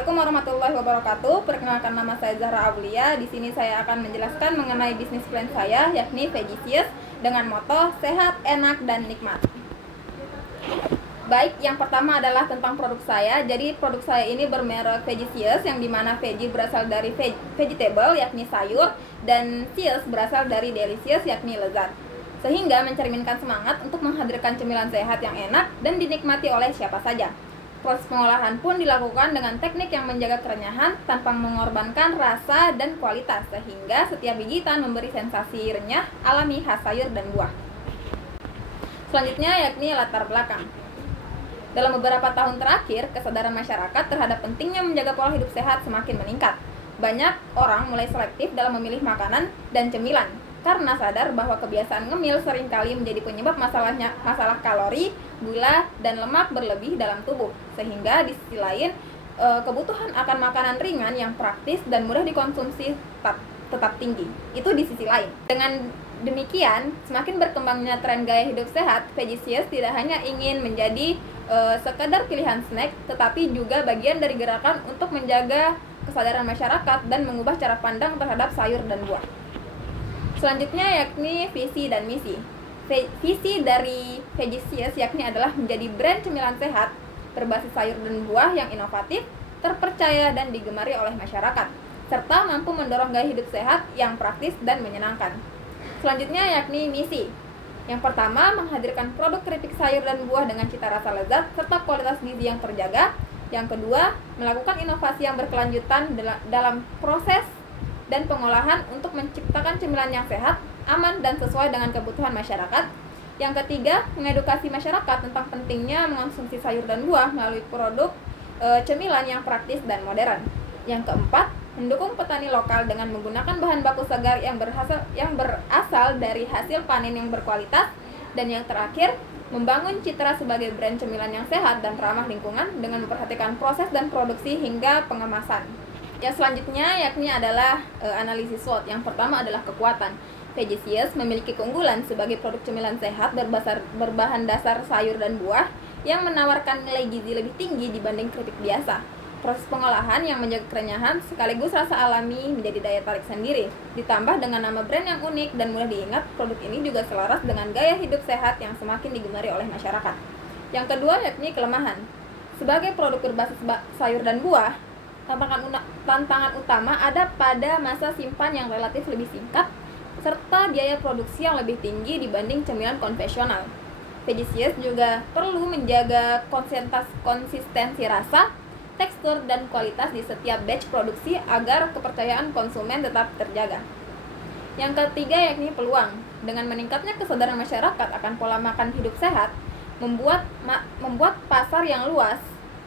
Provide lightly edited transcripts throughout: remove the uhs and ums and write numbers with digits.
Assalamualaikum warahmatullahi wabarakatuh. Perkenalkan, nama saya Zahra Aulia. Di sini saya akan menjelaskan mengenai bisnis plan saya, yakni Vegisius, dengan moto sehat, enak, dan nikmat. Baik, yang pertama adalah tentang produk saya. Jadi produk saya ini bermerek Vegisius, yang dimana veggie berasal dari vegetable, yakni sayur, dan sius berasal dari delicious, yakni lezat, sehingga mencerminkan semangat untuk menghadirkan cemilan sehat yang enak dan dinikmati oleh siapa saja. Proses pengolahan pun dilakukan dengan teknik yang menjaga kerenyahan tanpa mengorbankan rasa dan kualitas, sehingga setiap gigitan memberi sensasi renyah alami khas sayur dan buah. Selanjutnya yakni latar belakang. Dalam beberapa tahun terakhir, kesadaran masyarakat terhadap pentingnya menjaga pola hidup sehat semakin meningkat. Banyak orang mulai selektif dalam memilih makanan dan cemilan karena sadar bahwa kebiasaan ngemil seringkali menjadi penyebab masalah kalori, gula, dan lemak berlebih dalam tubuh. Sehingga di sisi lain, kebutuhan akan makanan ringan yang praktis dan mudah dikonsumsi tetap tinggi. Itu di sisi lain. Dengan demikian, semakin berkembangnya tren gaya hidup sehat, Vegisius tidak hanya ingin menjadi sekedar pilihan snack, tetapi juga bagian dari gerakan untuk menjaga kesadaran masyarakat dan mengubah cara pandang terhadap sayur dan buah. Selanjutnya yakni visi dan misi. Visi dari Vegisius yakni adalah menjadi brand cemilan sehat berbasis sayur dan buah yang inovatif, terpercaya dan digemari oleh masyarakat, serta mampu mendorong gaya hidup sehat yang praktis dan menyenangkan. Selanjutnya yakni misi. Yang pertama, menghadirkan produk keripik sayur dan buah dengan cita rasa lezat serta kualitas gizi yang terjaga. Yang kedua, melakukan inovasi yang berkelanjutan dalam proses dan pengolahan untuk menciptakan cemilan yang sehat, aman, dan sesuai dengan kebutuhan masyarakat. Yang ketiga, mengedukasi masyarakat tentang pentingnya mengonsumsi sayur dan buah melalui produk cemilan yang praktis dan modern. Yang keempat, mendukung petani lokal dengan menggunakan bahan baku segar yang berasal dari hasil panen yang berkualitas. Dan yang terakhir, membangun citra sebagai brand cemilan yang sehat dan ramah lingkungan dengan memperhatikan proses dan produksi hingga pengemasan. Yang selanjutnya yakni adalah analisis SWOT. Yang pertama adalah kekuatan. Vegisius memiliki keunggulan sebagai produk cemilan sehat berbahan dasar sayur dan buah yang menawarkan nilai gizi lebih tinggi dibanding keripik biasa. Proses pengolahan yang menjaga kerenyahan sekaligus rasa alami menjadi daya tarik sendiri. Ditambah dengan nama brand yang unik dan mudah diingat, produk ini juga selaras dengan gaya hidup sehat yang semakin digemari oleh masyarakat. Yang kedua yakni kelemahan. Sebagai produk berbasis sayur dan buah, tantangan utama ada pada masa simpan yang relatif lebih singkat serta biaya produksi yang lebih tinggi dibanding cemilan konvensional. Vegisius juga perlu menjaga konsistensi rasa, tekstur, dan kualitas di setiap batch produksi agar kepercayaan konsumen tetap terjaga. Yang ketiga yakni peluang. Dengan meningkatnya kesadaran masyarakat akan pola makan hidup sehat, membuat pasar yang luas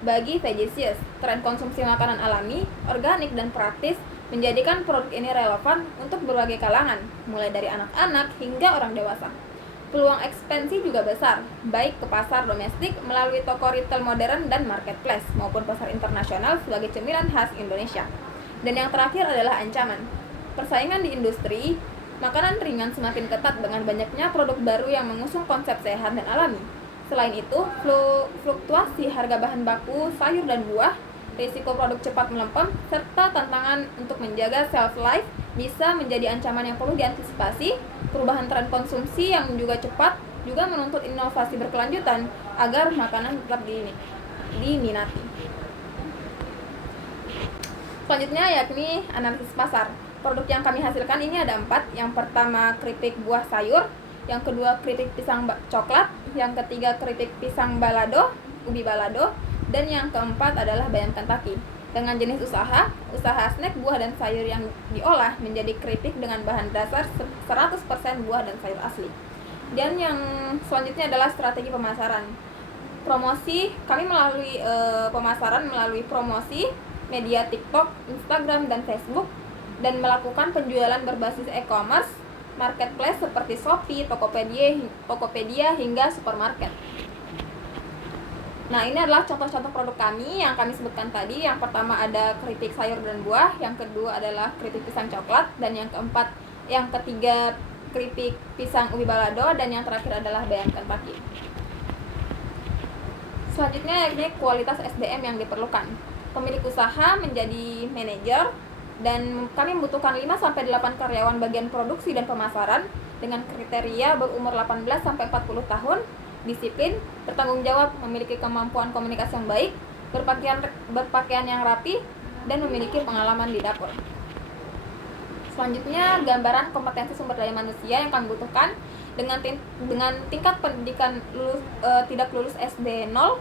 bagi Vegisius. Tren konsumsi makanan alami, organik, dan praktis menjadikan produk ini relevan untuk berbagai kalangan, mulai dari anak-anak hingga orang dewasa. Peluang ekspansi juga besar, baik ke pasar domestik melalui toko retail modern dan marketplace, maupun pasar internasional sebagai cemilan khas Indonesia. Dan yang terakhir adalah ancaman. Persaingan di industri makanan ringan semakin ketat dengan banyaknya produk baru yang mengusung konsep sehat dan alami. Selain itu, fluktuasi harga bahan baku, sayur dan buah, risiko produk cepat melempem, serta tantangan untuk menjaga shelf life bisa menjadi ancaman yang perlu diantisipasi. Perubahan tren konsumsi yang juga cepat juga menuntut inovasi berkelanjutan agar makanan tetap diminati. Selanjutnya yakni analisis pasar. Produk yang kami hasilkan ini ada 4. Yang pertama keripik buah sayur, yang kedua keripik pisang coklat, yang ketiga keripik pisang balado, ubi balado, dan yang keempat adalah bayam Kentucky. Dengan jenis usaha snack buah dan sayur yang diolah menjadi keripik dengan bahan dasar 100% buah dan sayur asli. Dan yang selanjutnya adalah strategi pemasaran. Promosi, kami melalui pemasaran melalui promosi media TikTok, Instagram, dan Facebook, dan melakukan penjualan berbasis e-commerce, marketplace seperti Shopee, Tokopedia hingga supermarket. Nah, ini adalah contoh-contoh produk kami yang kami sebutkan tadi. Yang pertama ada keripik sayur dan buah, yang kedua adalah keripik pisang coklat, dan yang ketiga keripik pisang ubi balado, dan yang terakhir adalah bayam Kentucky. Selanjutnya yakni kualitas SDM yang diperlukan. pemilik usaha menjadi manajer, dan kami membutuhkan 5-8 karyawan bagian produksi dan pemasaran dengan kriteria berumur 18-40 tahun, disiplin, bertanggung jawab, memiliki kemampuan komunikasi yang baik, berpakaian yang rapi, dan memiliki pengalaman di dapur. Selanjutnya, gambaran kompetensi sumber daya manusia yang kami butuhkan dengan tingkat pendidikan tidak lulus SD 0,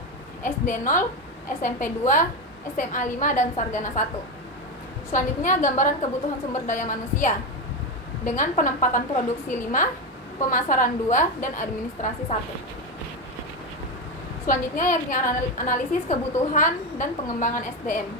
SMP 2, SMA 5, dan sarjana 1. Selanjutnya, gambaran kebutuhan sumber daya manusia dengan penempatan produksi 5, pemasaran 2, dan administrasi 1. Selanjutnya, yakni analisis kebutuhan dan pengembangan SDM.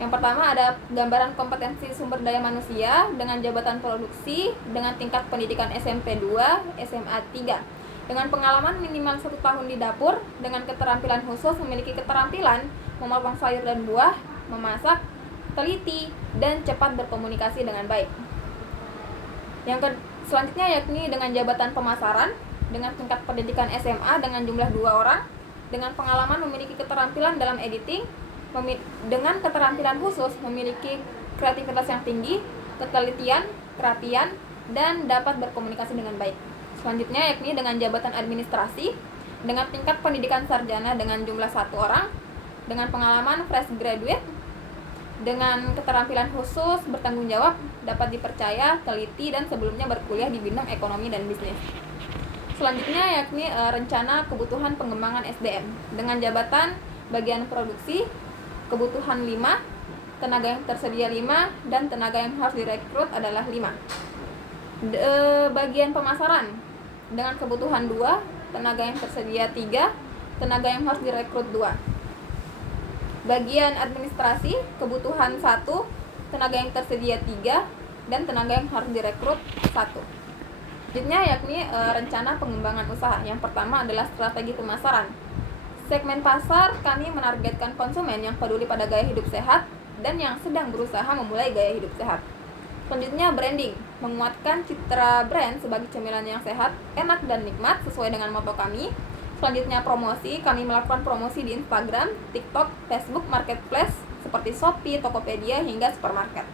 Yang pertama ada gambaran kompetensi sumber daya manusia dengan jabatan produksi dengan tingkat pendidikan SMP 2, SMA 3, dengan pengalaman minimal 1 tahun di dapur, dengan keterampilan khusus memiliki keterampilan memotong sayur dan buah, memasak, teliti, dan cepat berkomunikasi dengan baik. Selanjutnya yakni dengan jabatan pemasaran dengan tingkat pendidikan SMA dengan jumlah 2 orang, dengan pengalaman memiliki keterampilan dalam editing, dengan keterampilan khusus memiliki kreativitas yang tinggi, ketelitian, kerapian, dan dapat berkomunikasi dengan baik. Selanjutnya yakni dengan jabatan administrasi dengan tingkat pendidikan sarjana dengan jumlah 1 orang, dengan pengalaman fresh graduate, dengan keterampilan khusus, bertanggung jawab, dapat dipercaya, teliti, dan sebelumnya berkuliah di bidang ekonomi dan bisnis. Selanjutnya yakni rencana kebutuhan pengembangan SDM dengan jabatan bagian produksi, kebutuhan 5, tenaga yang tersedia 5, dan tenaga yang harus direkrut adalah 5. Bagian pemasaran dengan kebutuhan 2, tenaga yang tersedia 3, tenaga yang harus direkrut 2. Bagian administrasi, kebutuhan 1, tenaga yang tersedia 3, dan tenaga yang harus direkrut 1. Selanjutnya yakni rencana pengembangan usaha. Yang pertama adalah strategi pemasaran. Segmen pasar kami menargetkan konsumen yang peduli pada gaya hidup sehat dan yang sedang berusaha memulai gaya hidup sehat. Selanjutnya branding, menguatkan citra brand sebagai cemilan yang sehat, enak, dan nikmat sesuai dengan moto kami. Selanjutnya promosi, kami melakukan promosi di Instagram, TikTok, Facebook, Marketplace seperti Shopee, Tokopedia, hingga supermarket.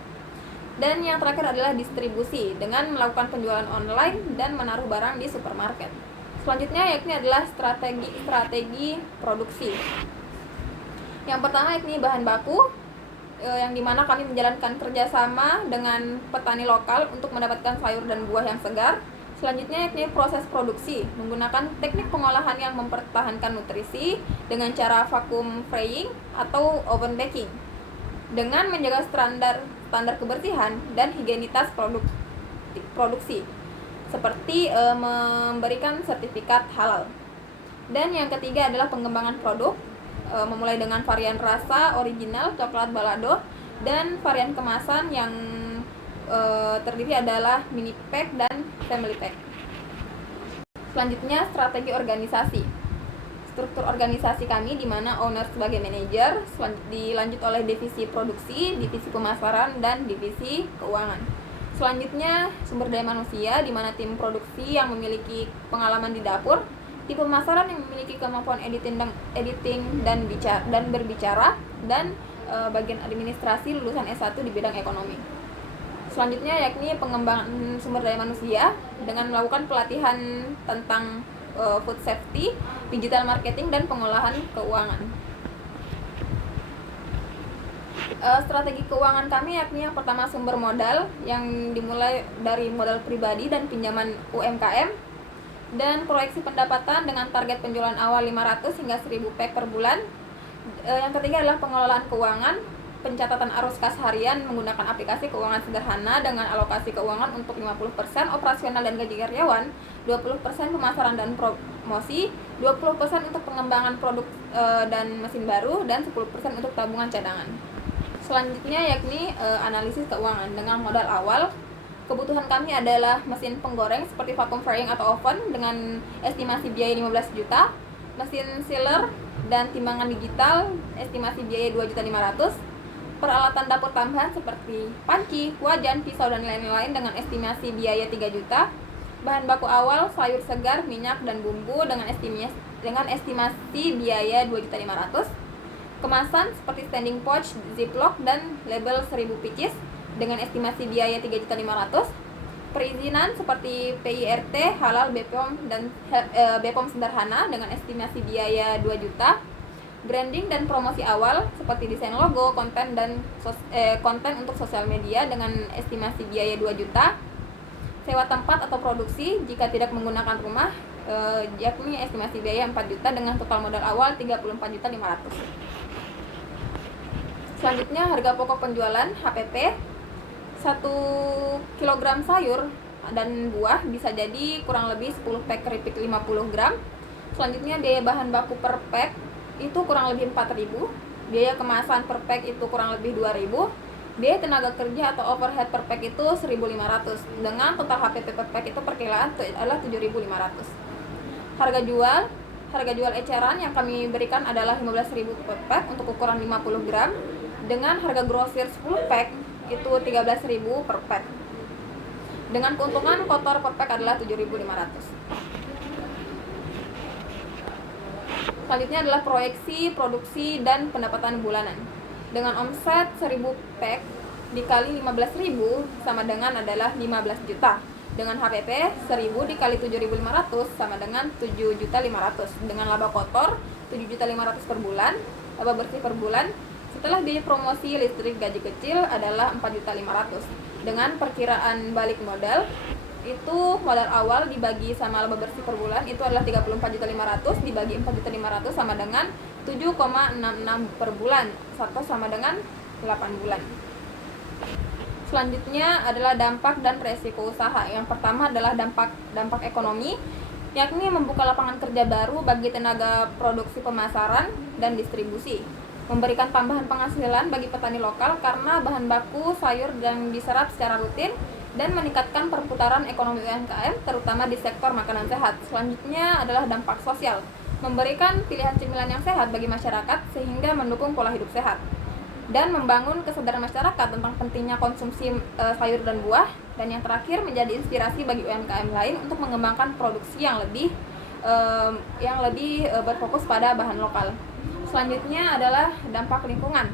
Dan yang terakhir adalah distribusi dengan melakukan penjualan online dan menaruh barang di supermarket. Selanjutnya yakni adalah strategi produksi. Yang pertama yakni bahan baku, yang dimana kami menjalankan kerjasama dengan petani lokal untuk mendapatkan sayur dan buah yang segar. Selanjutnya yakni proses produksi, menggunakan teknik pengolahan yang mempertahankan nutrisi dengan cara vacuum frying atau oven baking, dengan menjaga standar kebersihan dan higienitas produksi, seperti memberikan sertifikat halal. Dan yang ketiga adalah pengembangan produk, memulai dengan varian rasa original, coklat balado, dan varian kemasan yang terdiri adalah mini pack dan family pack. Selanjutnya strategi organisasi. Struktur organisasi kami di mana owner sebagai manajer, dilanjut oleh divisi produksi, divisi pemasaran, dan divisi keuangan. Selanjutnya sumber daya manusia di mana tim produksi yang memiliki pengalaman di dapur, tim pemasaran yang memiliki kemampuan editing dan berbicara, dan bagian administrasi lulusan S1 di bidang ekonomi. Selanjutnya yakni pengembangan sumber daya manusia dengan melakukan pelatihan tentang food safety, digital marketing, dan pengolahan keuangan. Strategi keuangan kami yakni yang pertama sumber modal yang dimulai dari modal pribadi dan pinjaman UMKM, dan proyeksi pendapatan dengan target penjualan awal 500 hingga 1000 pack per bulan. Yang ketiga adalah pengelolaan keuangan, pencatatan arus kas harian menggunakan aplikasi keuangan sederhana dengan alokasi keuangan untuk 50% operasional dan gaji karyawan, 20% pemasaran dan promosi, 20% untuk pengembangan produk dan mesin baru, dan 10% untuk tabungan cadangan. Selanjutnya yakni analisis keuangan dengan modal awal. Kebutuhan kami adalah mesin penggoreng seperti vacuum frying atau oven dengan estimasi biaya 15 juta, mesin sealer dan timbangan digital estimasi biaya 2.500.000, peralatan dapur tambahan seperti panci, wajan, pisau, dan lain-lain dengan estimasi biaya 3 juta, bahan baku awal sayur segar, minyak, dan bumbu dengan estimasi biaya 2.500.000, Kemasan seperti standing pouch, ziplock, dan label 1000 pieces dengan estimasi biaya 3.500.000. Perizinan seperti PIRT, halal, BPOM, dan BPOM sederhana dengan estimasi biaya 2 juta. Branding dan promosi awal seperti desain logo, konten konten untuk sosial media dengan estimasi biaya 2 juta. Sewa tempat atau produksi jika tidak menggunakan rumah, yakni estimasi biaya 4 juta dengan total modal awal 34.500.000. Selanjutnya harga pokok penjualan HPP. 1 kg sayur dan buah bisa jadi kurang lebih 10 pack keripik 50 gram. Selanjutnya biaya bahan baku per pack itu kurang lebih 4.000. Biaya kemasan per pack itu kurang lebih 2.000. Biaya tenaga kerja atau overhead per pack itu 1.500. Dengan total HPP per pack itu perkiraan adalah 7.500. Harga jual eceran yang kami berikan adalah 15.000 per pack untuk ukuran 50 gram. Dengan harga grosir 10 pack itu 13.000 per pack. Dengan keuntungan kotor per pack adalah 7.500. Selanjutnya adalah proyeksi, produksi, dan pendapatan bulanan. Dengan omset 1.000 pack dikali 15.000 sama dengan adalah 15 juta. Dengan HPP 1.000 dikali 7.500 sama dengan 7.500.000. Dengan laba kotor 7.500.000 per bulan, laba bersih per bulan. Setelah biaya promosi, listrik, gaji kecil adalah 4.500.000. Dengan perkiraan balik modal, itu modal awal dibagi sama laba bersih per bulan itu adalah 34.500.000 dibagi 4.500.000 sama dengan 7,66 per bulan atau sama dengan 8 bulan. Selanjutnya adalah dampak dan resiko usaha. Yang pertama adalah dampak ekonomi, yakni membuka lapangan kerja baru bagi tenaga produksi pemasaran dan distribusi. Memberikan tambahan penghasilan bagi petani lokal karena bahan baku sayur yang diserap secara rutin dan meningkatkan perputaran ekonomi UMKM terutama di sektor makanan sehat. Selanjutnya adalah dampak sosial, memberikan pilihan cemilan yang sehat bagi masyarakat sehingga mendukung pola hidup sehat dan membangun kesadaran masyarakat tentang pentingnya konsumsi sayur dan buah. Dan yang terakhir menjadi inspirasi bagi UMKM lain untuk mengembangkan produksi yang lebih berfokus pada bahan lokal. Selanjutnya adalah dampak lingkungan,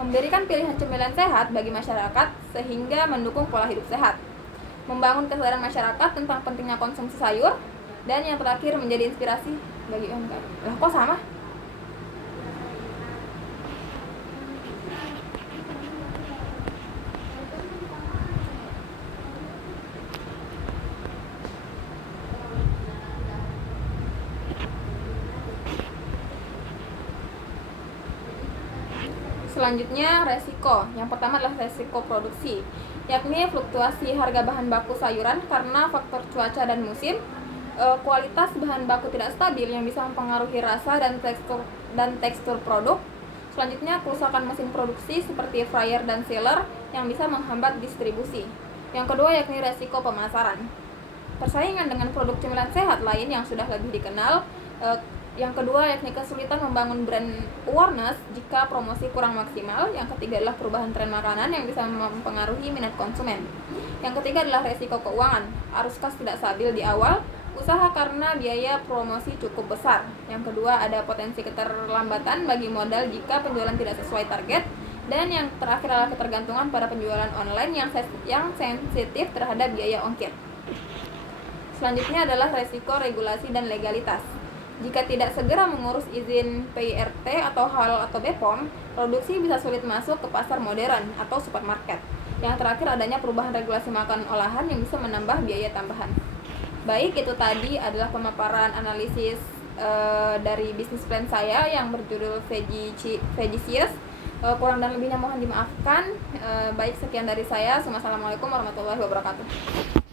memberikan pilihan cemilan sehat bagi masyarakat sehingga mendukung pola hidup sehat, membangun kesadaran masyarakat tentang pentingnya konsumsi sayur, dan yang terakhir menjadi inspirasi bagi UMKM. Lah kok sama? Selanjutnya resiko. Yang pertama adalah resiko produksi, yakni fluktuasi harga bahan baku sayuran karena faktor cuaca dan musim. Kualitas bahan baku tidak stabil yang bisa mempengaruhi rasa dan tekstur produk. Selanjutnya kerusakan mesin produksi seperti fryer dan sealer yang bisa menghambat distribusi. Yang kedua yakni resiko pemasaran, persaingan dengan produk cemilan sehat lain yang sudah lebih dikenal. Yang kedua yakni kesulitan membangun brand awareness jika promosi kurang maksimal. Yang ketiga adalah perubahan tren makanan yang bisa mempengaruhi minat konsumen. Yang ketiga adalah resiko keuangan, arus kas tidak stabil di awal usaha karena biaya promosi cukup besar. Yang kedua ada potensi keterlambatan bagi modal jika penjualan tidak sesuai target. Dan yang terakhir adalah ketergantungan pada penjualan online yang sensitif terhadap biaya ongkir. Selanjutnya adalah resiko regulasi dan legalitas. Jika tidak segera mengurus izin PIRT atau halal atau BPOM, produksi bisa sulit masuk ke pasar modern atau supermarket. Yang terakhir adanya perubahan regulasi makanan olahan yang bisa menambah biaya tambahan. Baik, itu tadi adalah pemaparan analisis dari bisnis plan saya yang berjudul Vegicious. Kurang dan lebihnya mohon dimaafkan. Baik, sekian dari saya. Assalamualaikum warahmatullahi wabarakatuh.